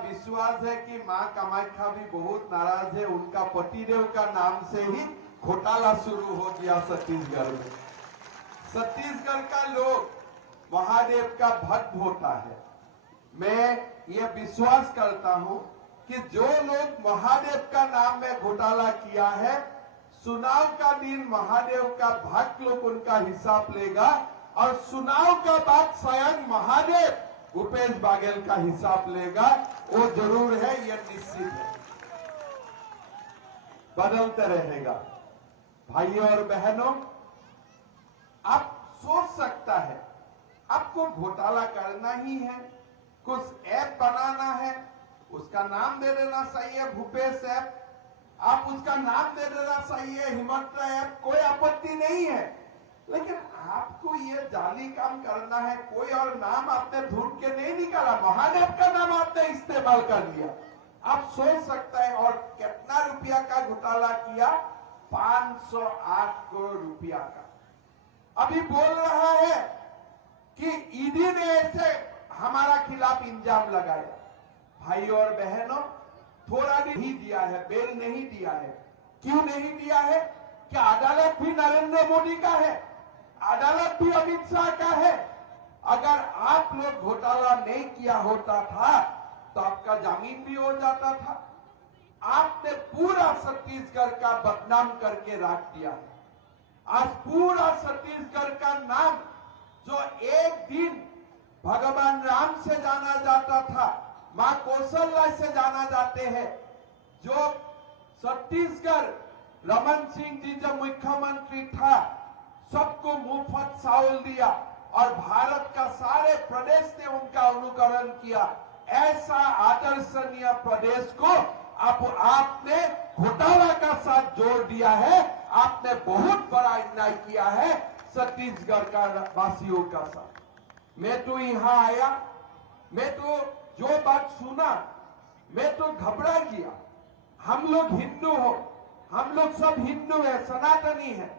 विश्वास है कि मां कामाख्या भी बहुत नाराज है। उनका पतिदेव का नाम से ही घोटाला शुरू हो गया छत्तीसगढ़ में। छत्तीसगढ़ का लोग महादेव का भक्त होता है। मैं ये विश्वास करता हूं कि जो लोग महादेव का नाम में घोटाला किया है, चुनाव का दिन महादेव का भक्त लोग उनका हिसाब लेगा और चुनाव का बाद स्वयं महादेव भूपेश बघेल का हिसाब लेगा। वो जरूर है, ये निश्चित है, बदलते रहेगा। भाइयों और बहनों, आप सोच सकता है आपको घोटाला करना ही है, कुछ ऐप बनाना है, उसका नाम दे देना सही है भूपेश ऐप, आप उसका नाम दे देना सही है हिमंत्रा ऐप, कोई आपत्ति नहीं है। लेकिन आपको ये जाली काम करना है, कोई और नाम आपने ढूंढ के नहीं निकाला, महादेव का नाम आपने इस्तेमाल कर लिया। आप सोच सकता है और कितना रुपया का घोटाला किया, 508 करोड़ रुपया का। अभी बोल रहा है कि ईडी ने ऐसे हमारा खिलाफ इल्जाम लगाया। भाइयों और बहनों, थोड़ा नहीं दिया है, बेल नहीं दिया है। क्यों नहीं दिया है? क्या अदालत भी नरेंद्र मोदी का है, अदालत भी अमित शाह का है। अगर आप लोग घोटाला नहीं किया होता था तो आपका जमीन भी हो जाता था। आपने पूरा छत्तीसगढ़ का बदनाम करके रख दिया है। आज पूरा छत्तीसगढ़ का नाम, जो एक दिन भगवान राम से जाना जाता था, मां कौशल्या से जाना जाते हैं, जो छत्तीसगढ़ रमन सिंह जी जब मुख्यमंत्री था सबको मुफ्त चावल दिया और भारत का सारे प्रदेश ने उनका अनुकरण किया। ऐसा आदर्शनीय प्रदेश को आपने घोटाला का साथ जोड़ दिया है। आपने बहुत बड़ा अन्याय किया है छत्तीसगढ़ का वासियों का साथ। मैं तो यहां आया, मैं तो जो बात सुना, मैं तो घबरा गया। हम लोग हिंदू हो, हम लोग सब हिंदू है, सनातनी है।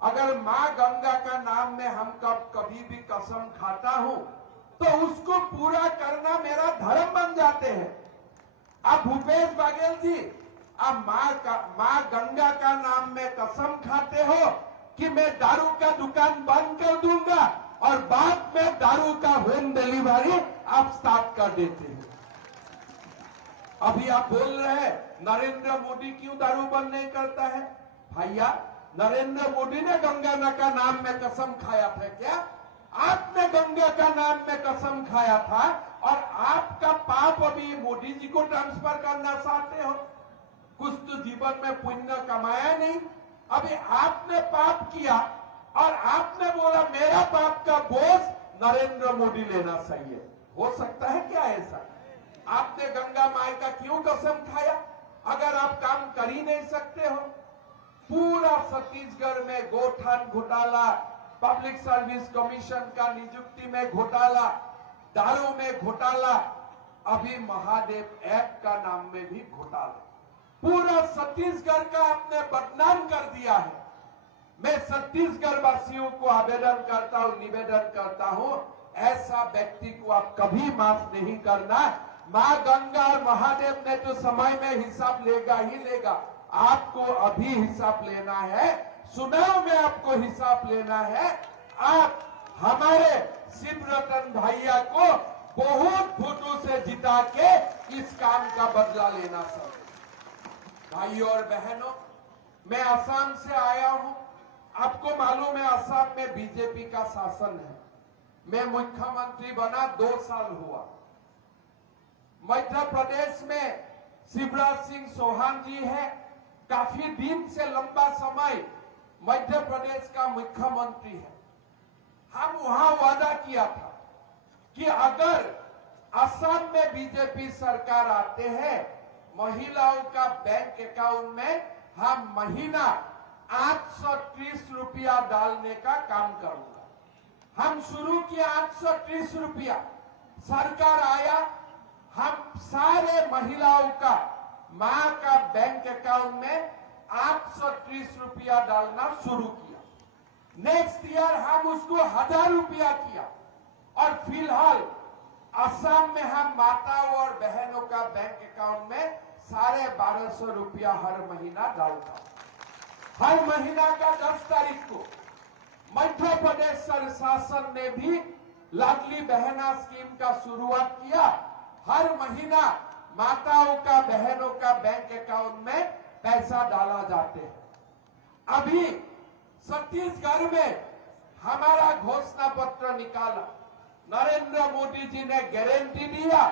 अगर मां गंगा का नाम में हम कभी भी कसम खाता हूं तो उसको पूरा करना मेरा धर्म बन जाते हैं। अब भूपेश बघेल जी, अब मां गंगा का नाम में कसम खाते हो कि मैं दारू का दुकान बंद कर दूंगा और बाद में दारू का होम डिलीवरी आप स्टार्ट कर देते हैं। अभी आप बोल रहे हैं नरेंद्र मोदी क्यों दारू बंद नहीं करता है? भैया, नरेंद्र मोदी ने गंगा का नाम में कसम खाया था क्या? आपने गंगा का नाम में कसम खाया था और आपका पाप अभी मोदी जी को ट्रांसफर करना चाहते हो। कुछ तो जीवन में पुण्य कमाया नहीं, अभी आपने पाप किया और आपने बोला मेरा पाप का बोझ नरेंद्र मोदी लेना चाहिए। हो सकता है क्या ऐसा? आपने गंगा माई का क्यों कसम खाया अगर आप काम कर ही नहीं सकते हो? पूरा छत्तीसगढ़ में गोठान घोटाला, पब्लिक सर्विस कमीशन का नियुक्ति में घोटाला, दारू में घोटाला, अभी महादेव ऐप का नाम में भी घोटाला। पूरा छत्तीसगढ़ का आपने बदनाम कर दिया है। मैं छत्तीसगढ़ वासियों को आवेदन करता हूं, निवेदन करता हूं, ऐसा व्यक्ति को आप कभी माफ नहीं करना। मां गंगा और महादेव ने तो समय में हिसाब लेगा ही लेगा, आपको अभी हिसाब लेना है, चुनाव में आपको हिसाब लेना है। आप हमारे शिवरतन भैया को बहुत वोटों से जिता के इस काम का बदला लेना चाहिए। भाइयों और बहनों, मैं असम से आया हूं। आपको मालूम है असम में बीजेपी का शासन है। मैं मुख्यमंत्री बना 2 साल हुआ। मध्य प्रदेश में शिवराज सिंह चौहान जी है, काफी दिन से लंबा समय मध्य प्रदेश का मुख्यमंत्री है। हम वहां वादा किया था कि अगर असम में बीजेपी सरकार आते हैं, महिलाओं का बैंक अकाउंट में हम महीना 830 रुपया डालने का काम करूंगा। हम शुरू किया 830 रुपया, सरकार आया, हम सारे महिलाओं का मां का बैंक अकाउंट में 830 रुपया डालना शुरू किया। नेक्स्ट ईयर हम उसको 1000 रुपया किया और फिलहाल असम में हम माताओं और बहनों का बैंक अकाउंट में 1250 रुपया हर महीना डालता हूं। हर महीना का 10 तारीख को मध्य प्रदेश शासन ने भी लाडली बहना स्कीम का शुरुआत किया। हर महीना माताओं का बहनों का बैंक अकाउंट में पैसा डाला जाते हैं। अभी छत्तीसगढ़ में हमारा घोषणा पत्र निकाला। नरेंद्र मोदी जी ने गारंटी दिया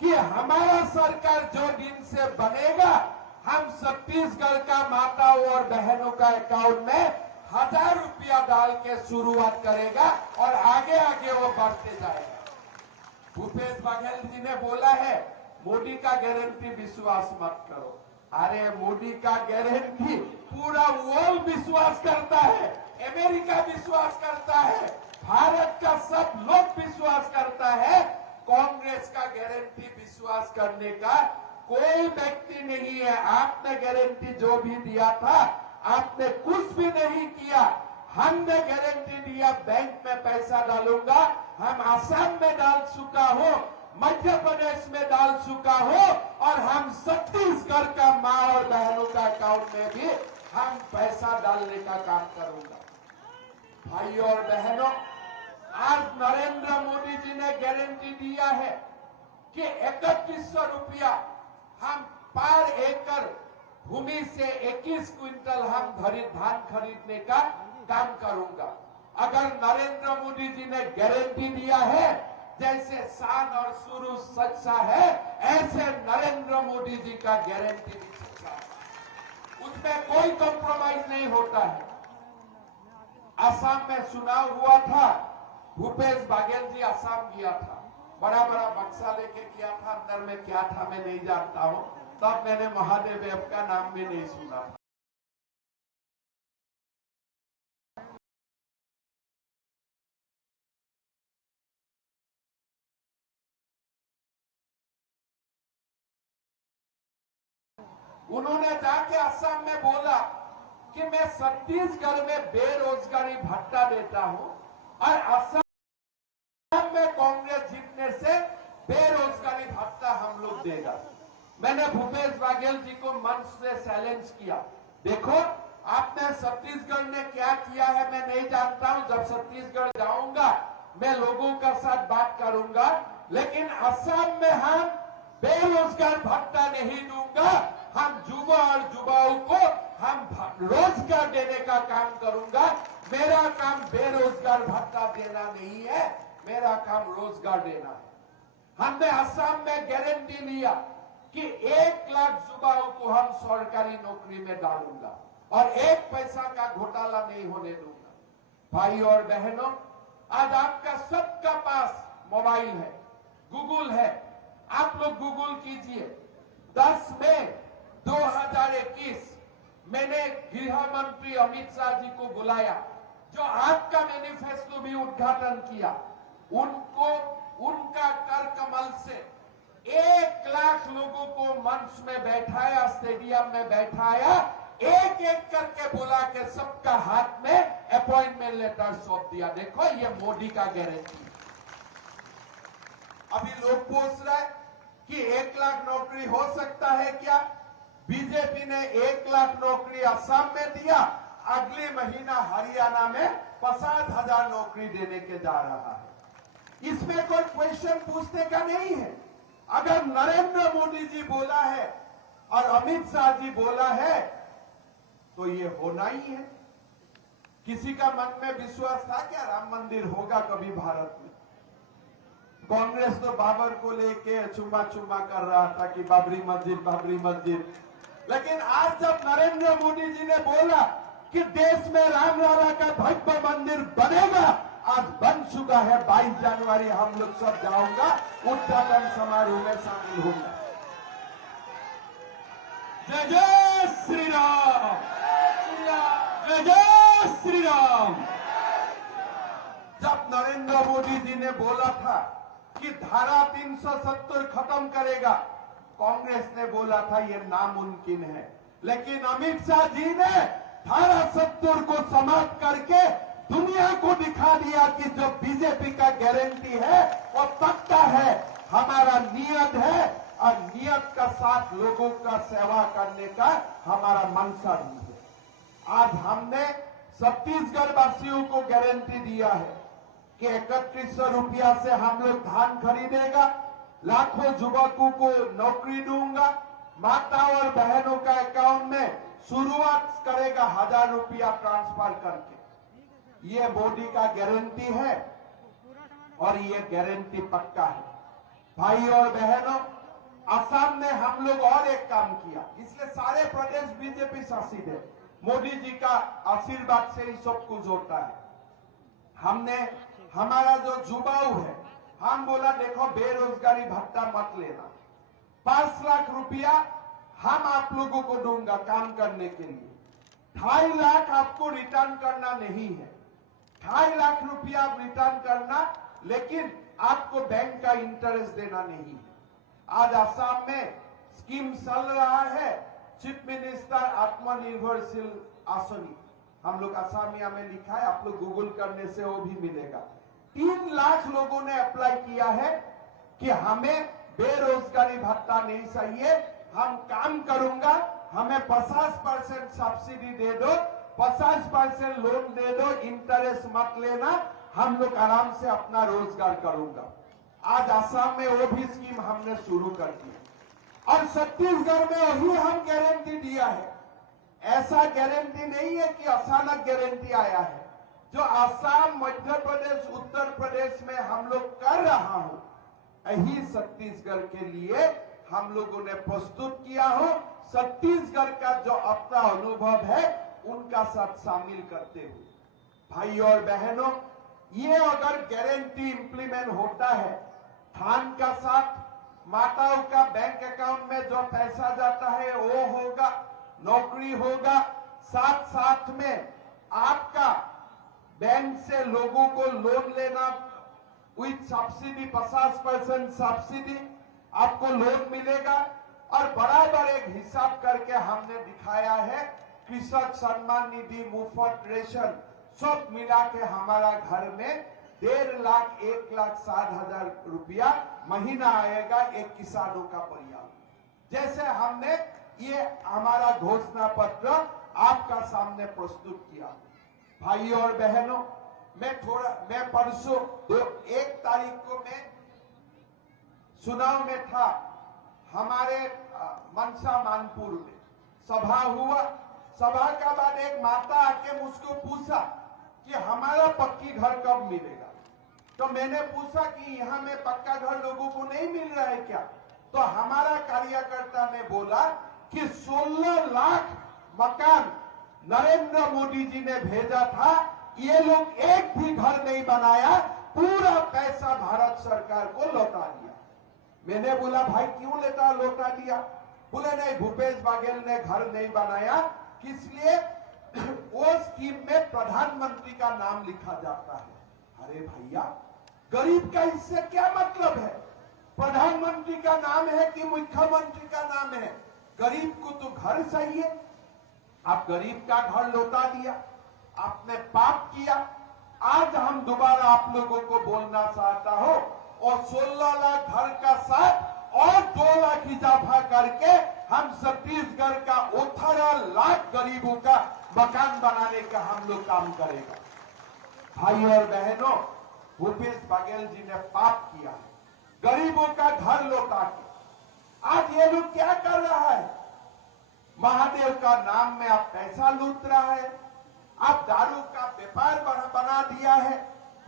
कि हमारा सरकार जो दिन से बनेगा हम छत्तीसगढ़ का माताओं और बहनों का अकाउंट में 1000 रुपया डाल के शुरुआत करेगा और आगे आगे वो बढ़ते जाएगा। भूपेश बघेल जी ने बोला है मोदी का गारंटी विश्वास मत करो। अरे मोदी का गारंटी पूरा वर्ल्ड विश्वास करता है, अमेरिका विश्वास करता है, भारत का सब लोग विश्वास करता है। कांग्रेस का गारंटी विश्वास करने का कोई व्यक्ति नहीं है। आपने गारंटी जो भी दिया था आपने कुछ भी नहीं किया। हमने गारंटी दिया बैंक में पैसा डालूंगा। हम आसाम में डाल चुका हूं, मध्य प्रदेश में डाल चुका हूं और हम छत्तीसगढ़ का मां और बहनों का अकाउंट में भी हम पैसा डालने का काम करूंगा। भाई और बहनों, आज नरेंद्र मोदी जी ने गारंटी दिया है कि 3100 रुपया हम पर एकड़ भूमि से 21 क्विंटल हम धान खरीदने का काम करूंगा। अगर नरेंद्र मोदी जी ने गारंटी दिया है, जैसे शान और शुरू सच्चा है, ऐसे नरेंद्र मोदी जी का गारंटी भी सच्चा है। उसमें कोई कॉम्प्रोमाइज नहीं होता है। असम में चुनाव हुआ था, भूपेश बघेल जी असम गया था, बड़ा बड़ा बक्सा लेके गया था। अंदर में क्या था मैं नहीं जानता हूं, तब मैंने महादेव का नाम भी नहीं सुना था। उन्होंने जाके असम में बोला कि मैं छत्तीसगढ़ में बेरोजगारी भत्ता देता हूं और असम में कांग्रेस जीतने से बेरोजगारी भत्ता हम लोग देगा। मैंने भूपेश बघेल जी को मंच से चैलेंज किया, देखो आपने छत्तीसगढ़ ने क्या किया है मैं नहीं जानता हूं। जब छत्तीसगढ़ जाऊंगा मैं लोगों का साथ बात करूंगा, लेकिन असम में हम बेरोजगार भत्ता नहीं दूंगा। हम युवा और युवाओं को हम रोजगार देने का काम करूंगा। मेरा काम बेरोजगार भत्ता देना नहीं है, मेरा काम रोजगार देना है। हमने असम में गारंटी लिया कि 1 लाख युवाओं को हम सरकारी नौकरी में डालूंगा और 1 पैसा का घोटाला नहीं होने दूंगा। भाई और बहनों, आज आपका सबका पास मोबाइल है, गूगल है। आप लोग गूगल कीजिए। 10 मई 2021 मैंने गृह मंत्री अमित शाह जी को बुलाया, जो आपका मैनिफेस्टो भी उद्घाटन किया। उनका कर कमल से 1 लाख लोगों को मंच में बैठाया, स्टेडियम में बैठाया, एक एक करके बुला के सबका हाथ में अपॉइंटमेंट लेटर सौंप दिया। देखो ये मोदी का गारंटी। अभी लोग पूछ रहे कि 1 लाख नौकरी हो सकता है क्या? बीजेपी ने 1 लाख नौकरी असम में दिया, अगले महीना हरियाणा में 50,000 नौकरी देने के जा रहा है। इसमें कोई क्वेश्चन पूछने का नहीं है। अगर नरेंद्र मोदी जी बोला है और अमित शाह जी बोला है तो ये होना ही है। किसी का मन में विश्वास था क्या राम मंदिर होगा कभी भारत में? कांग्रेस तो बाबर को लेके चुम्मा चुम्मा कर रहा था कि बाबरी मस्जिद। लेकिन आज जब नरेंद्र मोदी जी ने बोला कि देश में रामलला का भव्य मंदिर बनेगा, आज बन चुका है। 22 जनवरी हम लोग सब जाऊंगा, उद्घाटन समारोह में शामिल होंगे। जय जय श्री राम, जय जय श्री राम। जब नरेंद्र मोदी जी ने बोला था कि धारा 370 खत्म करेगा, कांग्रेस ने बोला था यह नामुमकिन है। लेकिन अमित शाह जी ने धारा 70 को समाप्त करके दुनिया को दिखा दिया कि जो बीजेपी का गारंटी है वो पक्का है, हमारा नियत है और नियत का साथ लोगों का सेवा करने का हमारा मंशा भी है। आज हमने छत्तीसगढ़ वासियों को गारंटी दिया है कि 3100 रुपया से हम लोग धान खरीदेगा, लाखों युवकों को नौकरी दूंगा, माता और बहनों का अकाउंट में शुरुआत करेगा 1000 रुपया ट्रांसफर करके। ये मोदी का गारंटी है और ये गारंटी पक्का है। भाई और बहनों, असम में हम लोग और एक काम किया, इसलिए सारे प्रदेश बीजेपी शासित है। मोदी जी का आशीर्वाद से ही सब कुछ होता है। हमने हमारा जो युवाओं है, हम बोला देखो बेरोजगारी भत्ता मत लेना, 5 लाख रुपया हम आप लोगों को दूंगा काम करने के लिए। 2.5 लाख आपको रिटर्न करना नहीं है, 2.5 लाख रुपया आप रिटर्न करना, लेकिन आपको बैंक का इंटरेस्ट देना नहीं है। आज असम में स्कीम चल रहा है, चीफ मिनिस्टर आत्मनिर्भरशील आसनी, हम लोग असमिया में लिखा है, आप लोग गूगल करने से वो भी मिलेगा। 3 लाख लोगों ने अप्लाई किया है कि हमें बेरोजगारी भत्ता नहीं चाहिए, हम काम करूंगा, हमें 50% सब्सिडी दे दो, 50% लोन दे दो, इंटरेस्ट मत लेना, हम लोग आराम से अपना रोजगार करूंगा। आज असम में वो भी स्कीम हमने शुरू कर दी और छत्तीसगढ़ में वही हम गारंटी दिया है। ऐसा गारंटी नहीं है कि अचानक गारंटी आया है, जो असम, मध्य प्रदेश, उत्तर प्रदेश में हम लोग कर रहा हूं, यही छत्तीसगढ़ के लिए हम लोगों ने प्रस्तुत किया हो। छत्तीसगढ़ का जो अपना अनुभव है उनका साथ शामिल करते हुए, भाई और बहनों, ये अगर गारंटी इंप्लीमेंट होता है, धान का साथ माताओं का बैंक अकाउंट में जो पैसा जाता है वो होगा, नौकरी होगा, साथ साथ में आपका बैंक से लोगों को लोन लेना विथ सब्सिडी, 50% सब्सिडी आपको लोन मिलेगा। और बराबर एक हिसाब करके हमने दिखाया है, कृषक सम्मान निधि, मुफ्त रेशन सब मिला के हमारा घर में 1.5 लाख 1,60,000 रुपया महीना आएगा एक किसानों का परिवार। जैसे हमने ये हमारा घोषणा पत्र आपका सामने प्रस्तुत किया। भाई और बहनों, मैं परसों 1 तारीख को मैं चुनाव में था, हमारे मनसा मानपुर में सभा हुआ। सभा का बाद एक माता आके मुझको पूछा कि हमारा पक्की घर कब मिलेगा। तो मैंने पूछा कि यहाँ में पक्का घर लोगों को नहीं मिल रहा है क्या? तो हमारा कार्यकर्ता ने बोला कि 16 लाख मकान नरेंद्र मोदी जी ने भेजा था, ये लोग एक भी घर नहीं बनाया, पूरा पैसा भारत सरकार को लौटा दिया। मैंने बोला भाई क्यों लौटा दिया? बोले नहीं, भूपेश बघेल ने घर नहीं बनाया, इसलिए वो स्कीम में प्रधानमंत्री का नाम लिखा जाता है। अरे भैया, गरीब का इससे क्या मतलब है? प्रधानमंत्री का नाम है कि मुख्यमंत्री का नाम है? गरीब को तो घर चाहिए। आप गरीब का घर लौटा दिया, आपने पाप किया। आज हम दोबारा आप लोगों को बोलना चाहता हूं, और 16 लाख घर का साथ और 2 लाख इजाफा करके हम छत्तीसगढ़ का 18 लाख गरीबों का मकान बनाने का हम लोग काम करेगा। भाई और बहनों, भूपेश बघेल जी ने पाप किया है, गरीबों का घर लौटा के। आज ये लोग क्या कर रहा है? महादेव का नाम में आप पैसा लूट रहा है, आप दारू का व्यापार बना दिया है।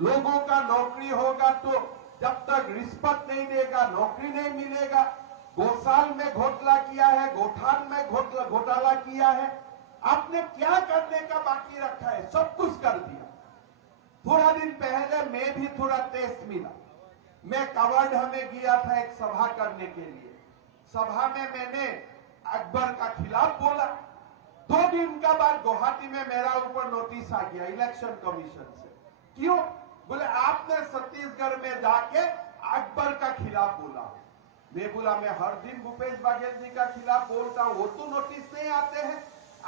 लोगों का नौकरी होगा तो जब तक रिश्वत नहीं देगा नौकरी नहीं मिलेगा। गौशाल में घोटाला किया है, गोठान में घोटाला किया है। आपने क्या करने का बाकी रखा है? सब कुछ कर दिया। थोड़ा दिन पहले मैं भी थोड़ा टेस्ट मिला। मैं कवर्धा में गया था एक सभा करने के लिए। सभा में मैंने अकबर का खिलाफ बोला। 2 दिन का बाद गुवाहाटी में मेरा ऊपर नोटिस आ गया इलेक्शन कमीशन से। क्यों? बोले आपने छत्तीसगढ़ में जाके अकबर का खिलाफ बोला। मैं बोला मैं हर दिन भूपेश बघेल जी का खिलाफ बोलता हूं, वो तो नोटिस नहीं आते हैं,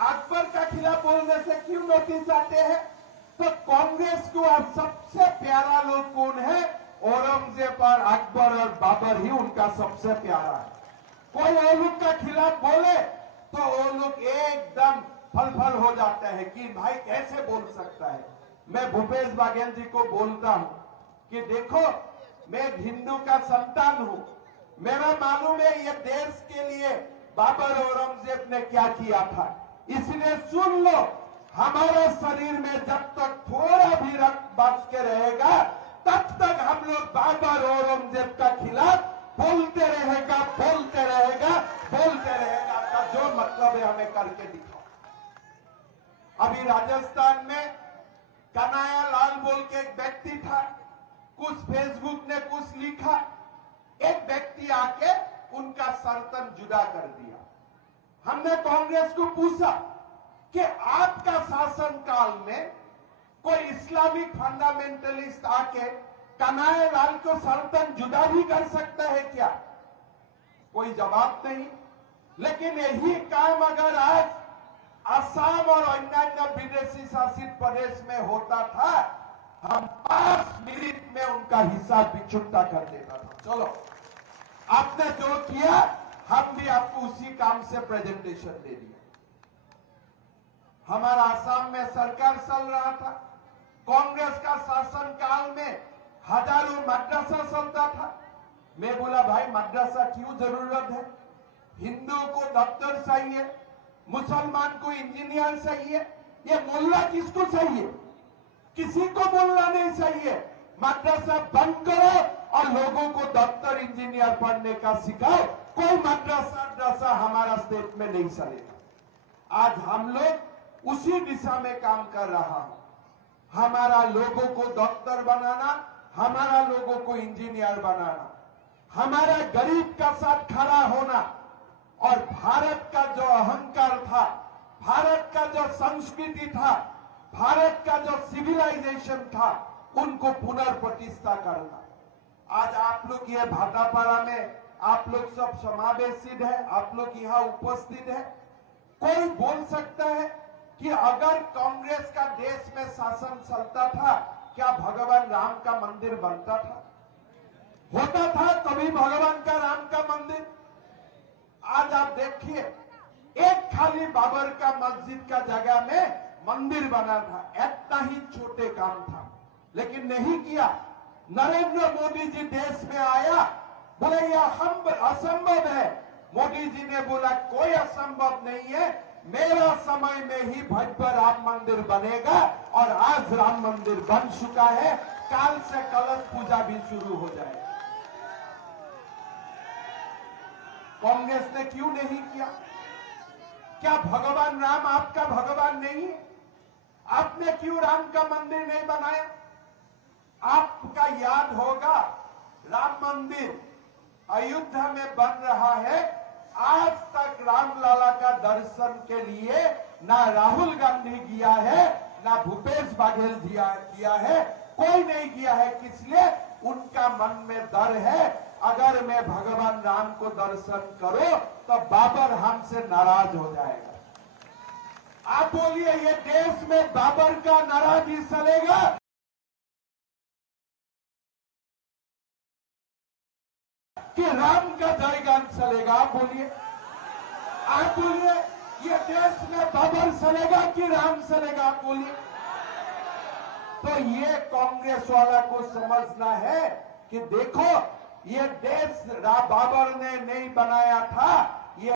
अकबर का खिलाफ बोलने से क्यों नोटिस आते हैं? तो कांग्रेस को अब सबसे प्यारा लोग कौन है? औरंगजेब और अकबर और बाबर ही उनका सबसे प्यारा है। कोई वो लोग का खिलाफ बोले तो वो लोग एकदम फल हो जाते हैं कि भाई कैसे बोल सकता है। मैं भूपेश बघेल जी को बोलता हूं कि देखो, मैं एक हिंदू का संतान हूं, मेरा मालूम है ये देश के लिए बाबर औरंगजेब ने क्या किया था, इसलिए सुन लो, हमारे शरीर में जब तक थोड़ा भी रक्त बच के रहेगा तब तक हम लोग बाबर औरंगजेब का खिलाफ बोलते रहेगा का जो मतलब है हमें करके दिखाओ। अभी राजस्थान में कन्हैया लाल बोल के एक व्यक्ति था, कुछ फेसबुक ने कुछ लिखा, एक व्यक्ति आके उनका सर्तन जुदा कर दिया। हमने कांग्रेस को पूछा कि आपका शासन काल में कोई इस्लामिक फंडामेंटलिस्ट आके कन्हैया लाल को सर्तन जुदा भी कर सकता है क्या? कोई जवाब नहीं। लेकिन यही काम अगर आज असम और अन्य विदेशी शासित प्रदेश में होता था, हम 5 मिनट में उनका हिसाब भी चुकता कर देता था। चलो, आपने जो किया हम भी आपको उसी काम से प्रेजेंटेशन दे दिया। हमारा असम में सरकार चल रहा था, कांग्रेस का शासन काल में हजारों मदरसा चलता था। मैं बोला भाई मदरसा क्यों जरूरत है? हिंदू को डॉक्टर चाहिए, मुसलमान को इंजीनियर चाहिए, ये मोल्ला किसको चाहिए? किसी को बोलना नहीं चाहिए। मदरसा बंद करो और लोगों को डॉक्टर इंजीनियर पढ़ने का सिखाओ। कोई मदरसा हमारा स्टेट में नहीं चलेगा। आज हम लोग उसी दिशा में काम कर रहा हूं। हमारा लोगों को डॉक्टर बनाना, हमारा लोगों को इंजीनियर बनाना, हमारा गरीब का साथ खड़ा होना और भारत का जो अहंकार था, भारत का जो संस्कृति था, भारत का जो सिविलाइजेशन था, उनको पुनर्प्रतिष्ठा करना। आज आप लोग ये भाटापारा में आप लोग सब समावेशित है, आप लोग यहाँ उपस्थित है। कोई बोल सकता है कि अगर कांग्रेस का देश में शासन चलता था, क्या भगवान राम का मंदिर बनता था? होता था कभी भगवान का राम का मंदिर? आज आप देखिए, एक खाली बाबर का मस्जिद का जगह में मंदिर बना था, इतना ही छोटे काम था, लेकिन नहीं किया। नरेंद्र मोदी जी देश में आया, बोले यह असंभव है। मोदी जी ने बोला कोई असंभव नहीं है, मेरा समय में ही भव्य राम मंदिर बनेगा और आज राम मंदिर बन चुका है। काल से कलश पूजा भी शुरू हो जाएगा। कांग्रेस ने क्यों नहीं किया? क्या भगवान राम आपका भगवान नहीं है? आपने क्यों राम का मंदिर नहीं बनाया? आपका याद होगा, राम मंदिर अयोध्या में बन रहा है। आज तक रामलला का दर्शन के लिए ना राहुल गांधी गया है, ना भूपेश बघेल किया है, कोई नहीं किया है। किस लिए? उनका मन में डर है, अगर मैं भगवान राम को दर्शन करूं तो बाबर हमसे नाराज हो जाएगा। आप बोलिए, ये देश में बाबर का नाराजगी चलेगा कि राम का जयगान चलेगा? आप बोलिए, आप बोलिए, ये देश में बाबर चलेगा कि राम चलेगा? आप बोलिए। तो ये कांग्रेस वाला को समझना है कि देखो, ये देश बाबर ने नहीं बनाया था, ये